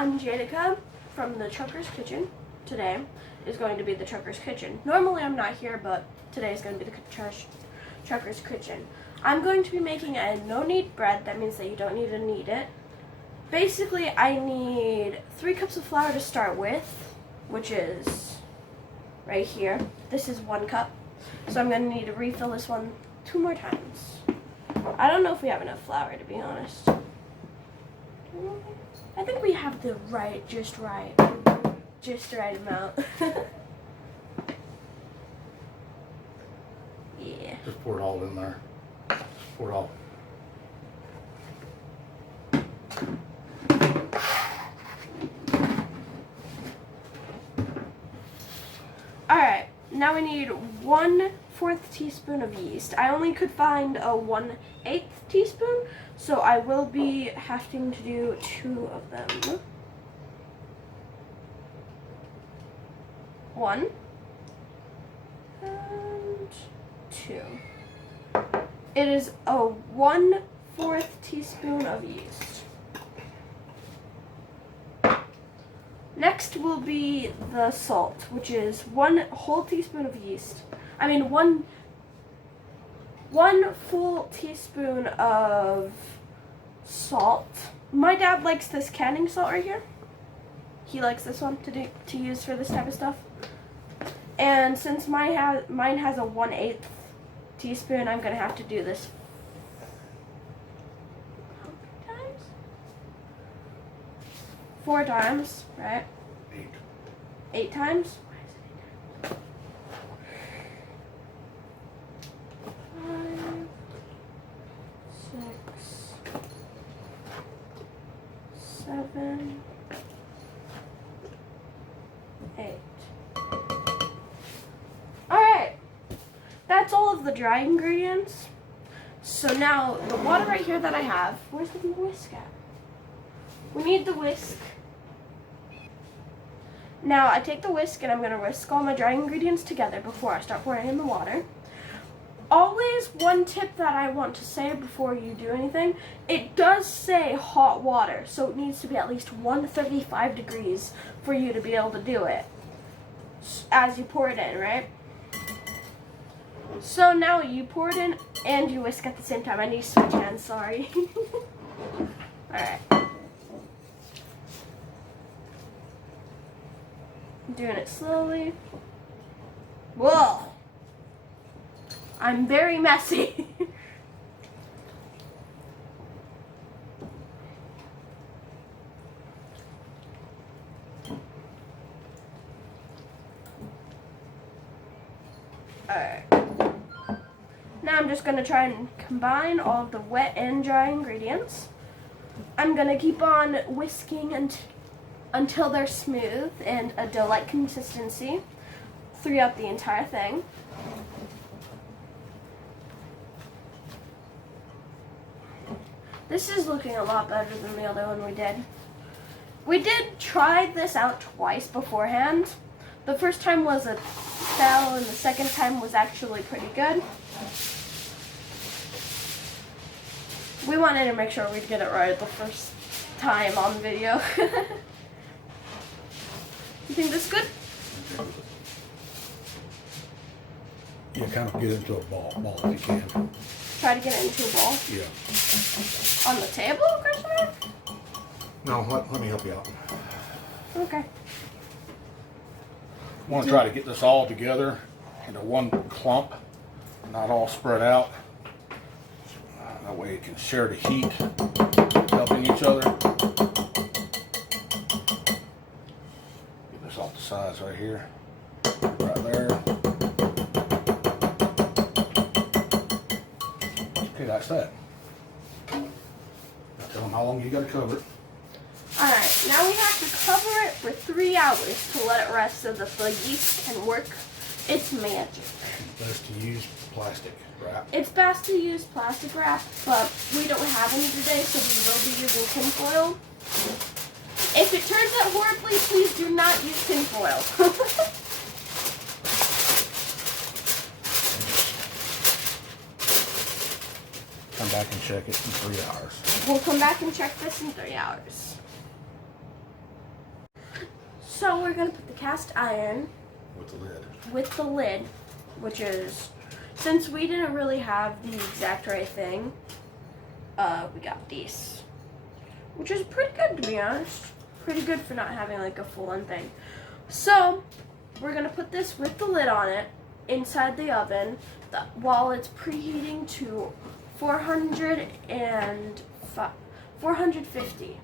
I'm Janica from the Trucker's Kitchen. Today is going to be the Trucker's Kitchen. Normally I'm not here, but today is going to be the Trucker's Kitchen. I'm going to be making a no-knead bread. That means that you don't need to knead it. Basically, I need 3 cups of flour to start with, which is right here. This is 1 cup. So I'm going to need to refill this one 2 more times. I don't know if we have enough flour, to be honest. I think we have the just right amount. Yeah. Just pour it all in there. Just pour it all. Alright, now we need 1/4 teaspoon of yeast. I only could find a 1/8 teaspoon, so I will be having to do 2 of them. 1 and 2. It is a 1/4 teaspoon of yeast. Next will be the salt, which is 1 whole teaspoon of yeast. I mean one full teaspoon of salt. My dad likes this canning salt right here. He likes this one to use for this type of stuff. And since mine has a 1/8 teaspoon, I'm gonna have to do this. How many times? 4 times, right? 8. 8 times? Why is it 8 times? 5, 6, 7, 8. Alright, that's all of the dry ingredients. So now the water right here that I have, where's the whisk at? We need the whisk. Now I take the whisk and I'm going to whisk all my dry ingredients together before I start pouring in the water. Always one tip that I want to say before you do anything, it does say hot water, so it needs to be at least 135 degrees for you to be able to do it as you pour it in, right? So now you pour it in and you whisk at the same time. I need to switch hands, sorry. Alright. Doing it slowly. Whoa! I'm very messy. Alright. Now I'm just going to try and combine all of the wet and dry ingredients. I'm going to keep on whisking until they're smooth and a dough-like consistency throughout the entire thing. This is looking a lot better than the other one we did. We did try this out twice beforehand. The first time was a fail and the second time was actually pretty good. We wanted to make sure we'd get it right the first time on video. You think this is good? Yeah, kind of get into a ball if you can. Try to get it into a ball? Yeah. On the table, Christopher? No, let me help you out. Okay. I want to try to get this all together into one clump, not all spread out. That way it can share the heat, helping each other. Get this off the sides right here, right there. Okay, that's that. Now tell them how long you got to cover it. Alright, now we have to cover it for 3 hours to let it rest so that the yeast can work its magic. Best to use plastic wrap. It's best to use plastic wrap, but we don't have any today, so we will be using tin foil. If it turns out horribly, please do not use tin foil. Come back and check it in 3 hours. We'll come back and check this in 3 hours. So we're gonna put the cast iron with the lid, which is, since we didn't really have the exact right thing, we got these, which is pretty good to be honest. Pretty good for not having like a full-on thing. So we're gonna put this with the lid on it inside the oven while it's preheating to 450.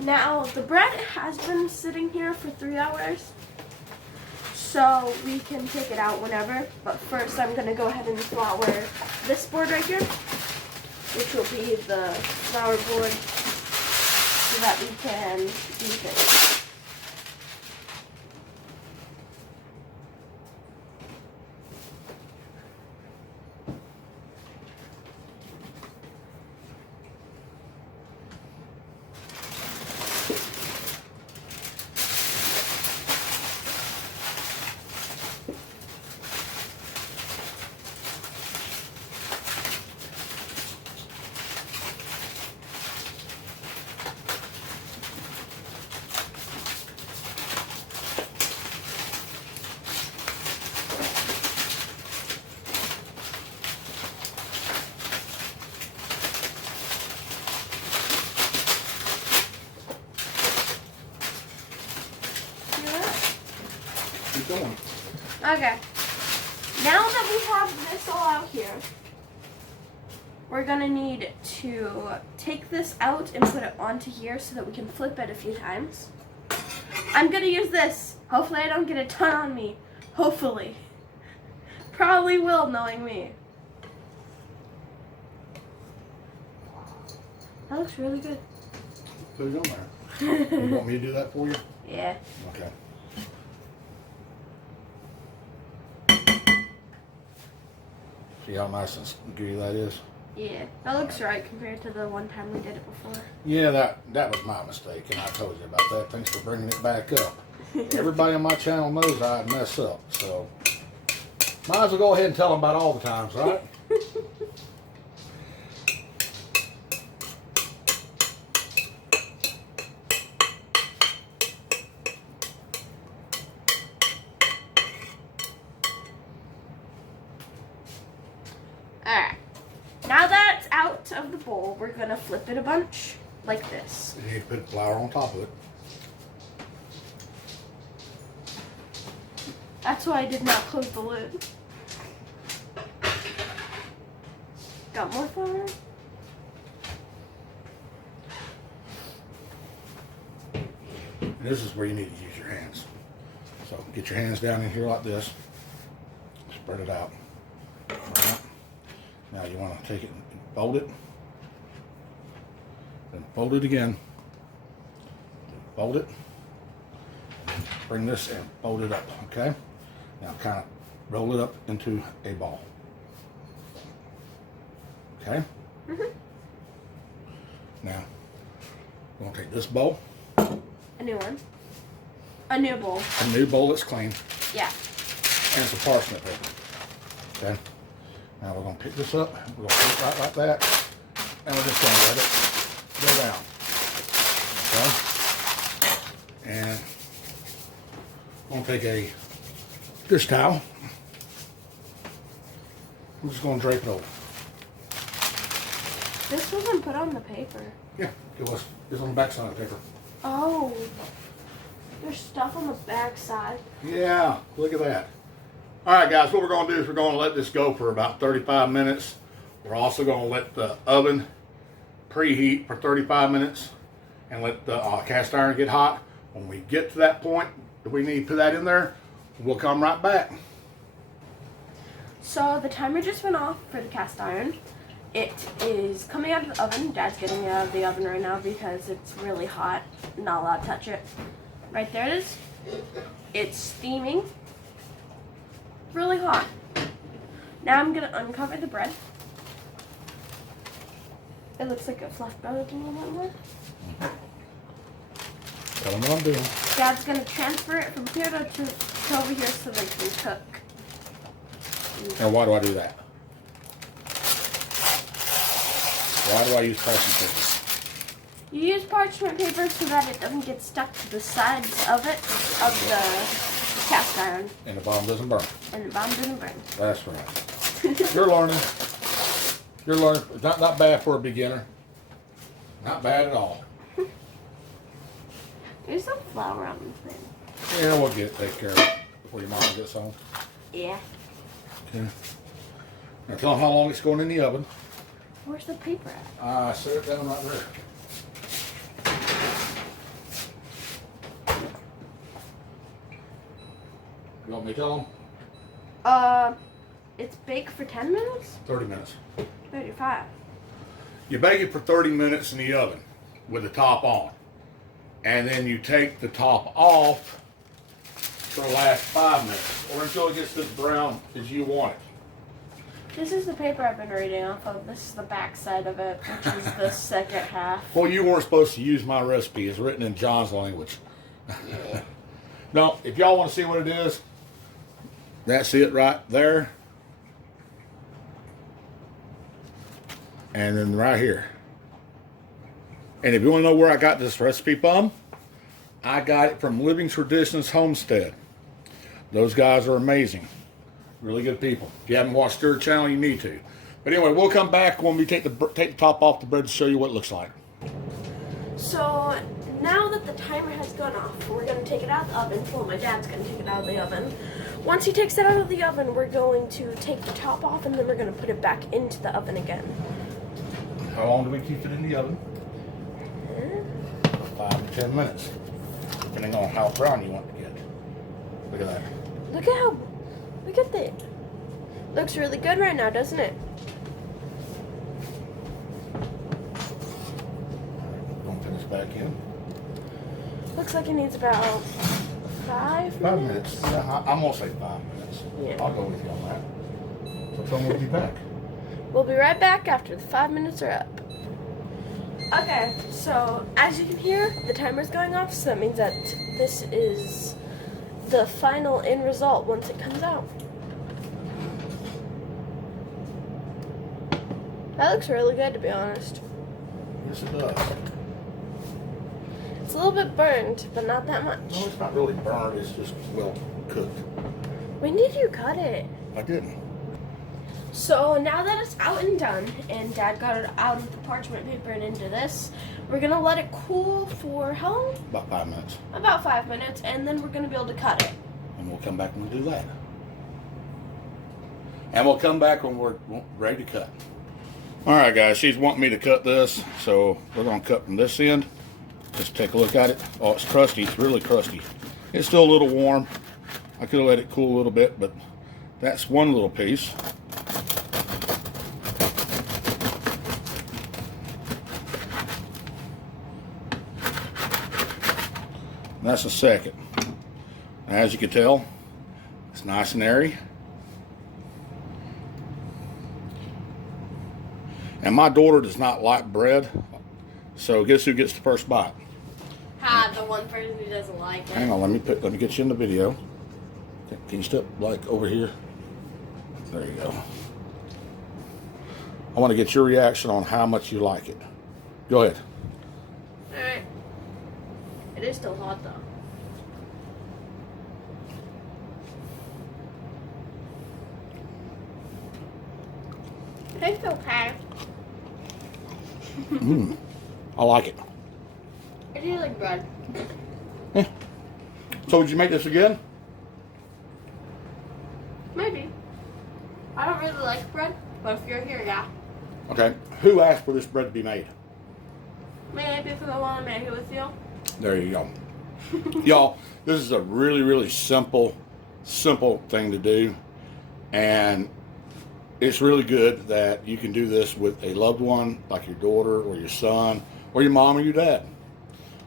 Now, the bread has been sitting here for 3 hours, so we can take it out whenever. But first, I'm going to go ahead and flour this board right here, which will be the flour board, so that we can use it. Keep going. Okay. Now that we have this all out here, we're gonna need to take this out and put it onto here so that we can flip it a few times. I'm gonna use this. Hopefully I don't get a ton on me. Hopefully. Probably will, knowing me. That looks really good. Put it on there. You want me to do that for you? Yeah. Okay. See how nice and gooey that is? Yeah, that looks right compared to the one time we did it before. Yeah, that was my mistake, and I told you about that. Thanks for bringing it back up. Everybody on my channel knows I mess up, so might as well go ahead and tell them about all the times, right? Alright, now that it's out of the bowl, we're gonna flip it a bunch, like this. You need to put flour on top of it. That's why I did not close the lid. Got more flour? And this is where you need to use your hands. So get your hands down in here like this. Spread it out. All right. Now you want to take it and fold it. Then fold it again. Fold it. Bring this and fold it up, okay? Now kind of roll it up into a ball. Okay? Mm-hmm. Now, we're going to take this bowl. A new one. A new bowl. A new bowl that's clean. Yeah. And some parsnip paper. Okay? Now we're going to pick this up. We're going to put it right like that. And we're just going to let it go down. Okay? And I'm going to take a dish towel. I'm just going to drape it over. This wasn't put on the paper. Yeah, it was. It's on the back side of the paper. Oh. There's stuff on the back side. Yeah, look at that. All right, guys, what we're going to do is we're going to let this go for about 35 minutes. We're also going to let the oven preheat for 35 minutes and let the cast iron get hot. When we get to that point that we need to put that in there, we'll come right back. So the timer just went off for the cast iron. It is coming out of the oven. Dad's getting it out of the oven right now because it's really hot. Not allowed to touch it. Right there it is. It's steaming. Really hot. Now I'm going to uncover the bread. It looks like it fluffed out a little bit more. Tell them what I'm doing. Dad's gonna transfer it from here to over here so they can cook. And why do I do that? Why do I use parchment paper? You use parchment paper so that it doesn't get stuck to the sides of it, of the cast iron. And the bottom doesn't burn. And the bottom doesn't burn. That's right. You're learning. You're learning. It's not bad for a beginner. Not bad at all. There's some flour on the thing. Yeah, we'll get it taken care of it before your mom gets home. Yeah. Okay. Now tell them how long it's going in the oven. Where's the paper at? Set it down right there. You want me to tell them? It's baked for 10 minutes? 30 minutes. 35. You bake it for 30 minutes in the oven with the top on. And then you take the top off for the last 5 minutes or until it gets as brown as you want it. This is the paper I've been reading off of. This is the back side of it, which is the second half. Well, you weren't supposed to use my recipe. It's written in John's language. No, if y'all want to see what it is, that's it right there. And then right here. And if you want to know where I got this recipe from, I got it from Living Traditions Homestead. Those guys are amazing. Really good people. If you haven't watched their channel, you need to. But anyway, we'll come back when we take the top off the bread to show you what it looks like. So now that the timer has gone off, we're going to take it out of the oven. Well, my dad's going to take it out of the oven. Once he takes it out of the oven, we're going to take the top off and then we're going to put it back into the oven again. How long do we keep it in the oven? 5 to 10 minutes, depending on how brown you want to get. Look at that. Look at that. Looks really good right now, doesn't it? Don't put this back in. Looks like it needs about 5 minutes. 5 minutes. Yeah, I'm gonna say 5 minutes. Yeah. I'll go with you on that. So tell me we'll be back. We'll be right back after the 5 minutes are up. Okay, so as you can hear, the timer's going off, so that means that this is the final end result once it comes out. That looks really good, to be honest. Yes, it does. It's a little bit burned, but not that much. No, it's not really burned. It's just well cooked. When did you cut it? I didn't. So now that it's out and done, and Dad got it out of the parchment paper and into this, we're going to let it cool for how long? About 5 minutes. About 5 minutes, and then we're going to be able to cut it. And we'll come back and we'll do that. And we'll come back when we're ready to cut. All right, guys, she's wanting me to cut this, so we're going to cut from this end. Just take a look at it. Oh, it's crusty. It's really crusty. It's still a little warm. I could have let it cool a little bit, but that's one little piece. And that's the second. As you can tell, it's nice and airy. And my daughter does not like bread, so guess who gets the first bite? The one person who doesn't like it. Hang on, let me get you in the video. Can you step like over here? There you go. I want to get your reaction on how much you like it. Go ahead. Alright. It is still hot though. It tastes okay. I like it. It tastes like bread. Yeah. So would you make this again? Maybe. I don't really like bread, but if you're here, yeah. Okay. Who asked for this bread to be made? Maybe because I want to make it with you. There you go. Y'all, this is a really, really simple thing to do. And it's really good that you can do this with a loved one, like your daughter or your son, or your mom or your dad,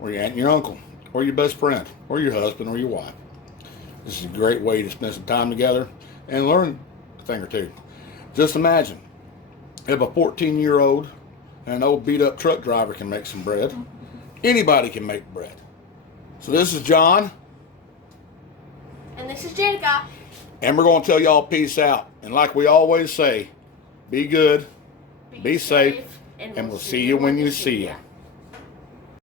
or your aunt and your uncle, or your best friend, or your husband or your wife. This is a great way to spend some time together and learn a thing or two. Just imagine if a 14-year-old and an old beat-up truck driver can make some bread, anybody can make bread. So this is John, And this is Janica. and we're going to tell y'all peace out. And like we always say, be good, be safe, and we'll see you when you see you.